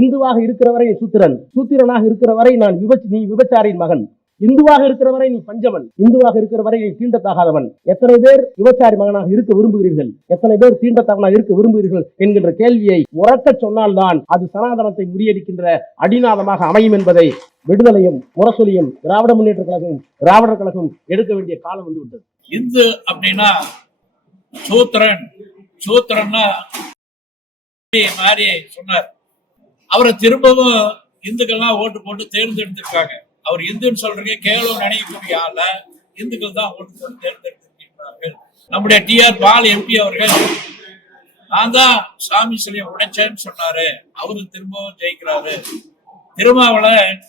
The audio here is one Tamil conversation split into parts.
இந்துவாக இருக்கிற வரை சூத்திரன், சூத்திரனாக இருக்கிற வரை நீ விபச்சாரியின் மகன், இந்துவாக இருக்கிற வரை நீ பஞ்சமன், இந்துவாக இருக்கிற வரை நீ தீண்டத்தகாதவன். எத்தனை பேர் விபச்சாரி மகனாக இருக்க விரும்புகிறீர்கள், எத்தனை பேர் தீண்டத்தகனாக இருக்க விரும்புகிறீர்கள் என்கின்ற கேள்வியை உறக்க சொன்னால்தான் அது சனாதனத்தை முறியடிக்கின்ற அடிநாதமாக அமையும் என்பதை விடுதலையும் முரசொலியும் திராவிட முன்னேற்ற கழகம் திராவிடர் கழகம் எடுக்க வேண்டிய காலம் வந்து விட்டது. இந்து அப்படின்னா சூத்திரன், சூத்திரன்னா மாதிரி சொன்னார். அவரை திரும்பவும் இந்துக்கள்லாம் ஓட்டு போட்டு தேர்ந்தெடுத்திருக்காங்க. அவர் இந்துன்னு சொல்றீங்க கேவலம் நினைக்கக்கூடிய ஆள இந்துக்கள் தான் ஓட்டு போட்டு தேர்ந்தெடுத்திருக்கிறார்கள். நம்முடைய டிஆர் பால் எம்பி அவர்கள் நான் தான் சாமி சிலையை உடைச்சேன்னு சொன்னாரு, அவரு திரும்பவும் ஜெயிக்கிறாரு. திருமாவளவன்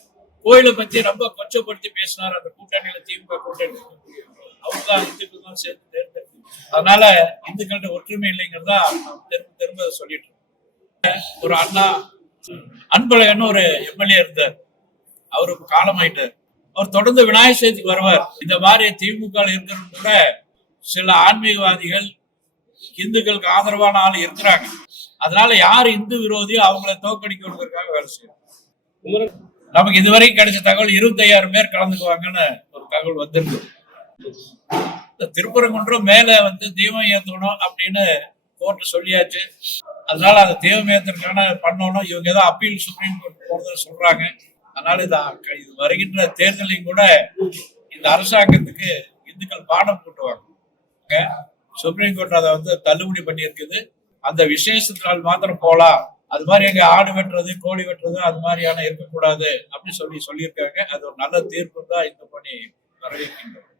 கோயிலை பத்தி ரொம்ப கொச்சப்படுத்தி பேசினார். அந்த கூட்டணியில திமுக கூட்டணி அவருதான் இந்துக்கள் தான் சேர்த்து தேர்ந்தெடுத்து. அதனால இந்துக்கள்கிட்ட ஒற்றுமை இல்லைங்கிறதா திரும்ப திரும்ப சொல்லிட்டு ஒரு அண்ணா அன்பழகன் ஒரு எம்எல்ஏ இருந்தார், அவரு காலமாயிட்டார். அவர் தொடர்ந்து விநாயகர் சதுர்த்திக்கு வருவார். இந்த மாதிரி திமுக இருக்கிறவங்க கூட சில ஆன்மீகவாதிகள் இந்துக்களுக்கு ஆதரவான ஆள் இருக்கிறாங்க. அதனால யார் இந்து விரோதியோ அவங்கள தோக்கடிக்கிறதுக்காக வேலை செய்யணும். நமக்கு இதுவரைக்கும் கிடைச்ச தகவல் 25,000 பேர் கலந்துக்குவாங்கன்னு ஒரு தகவல் வந்திருக்கு. திருப்பரங்குன்றம் மேல தீபம் ஏற்றணும் அப்படின்னு கோர்ட் சொல்லியாச்சு. அதனால அந்த தீபம் ஏற்றதுக்கான பண்ணணும். இவங்க ஏதோ அப்பீல் சுப்ரீம் கோர்ட் போறதுன்னு சொல்றாங்க. அதனால இது வருகின்ற தேர்தலையும் கூட இந்த அரசாங்கத்துக்கு இந்துக்கள் பாடம் போட்டுவாங்க. சுப்ரீம் கோர்ட் அதை தள்ளுபடி பண்ணியிருக்குது. அந்த விசேஷத்தினால் மாத்திரம் போலாம், அது மாதிரி எங்க ஆடு வெட்டுறது கோழி வெட்டுறது அது மாதிரியான இருக்கக்கூடாது அப்படின்னு சொல்லியிருக்காங்க. அது ஒரு நல்ல தீர்ப்பு தான் இந்த பணி வரவேற்கின்றோம்.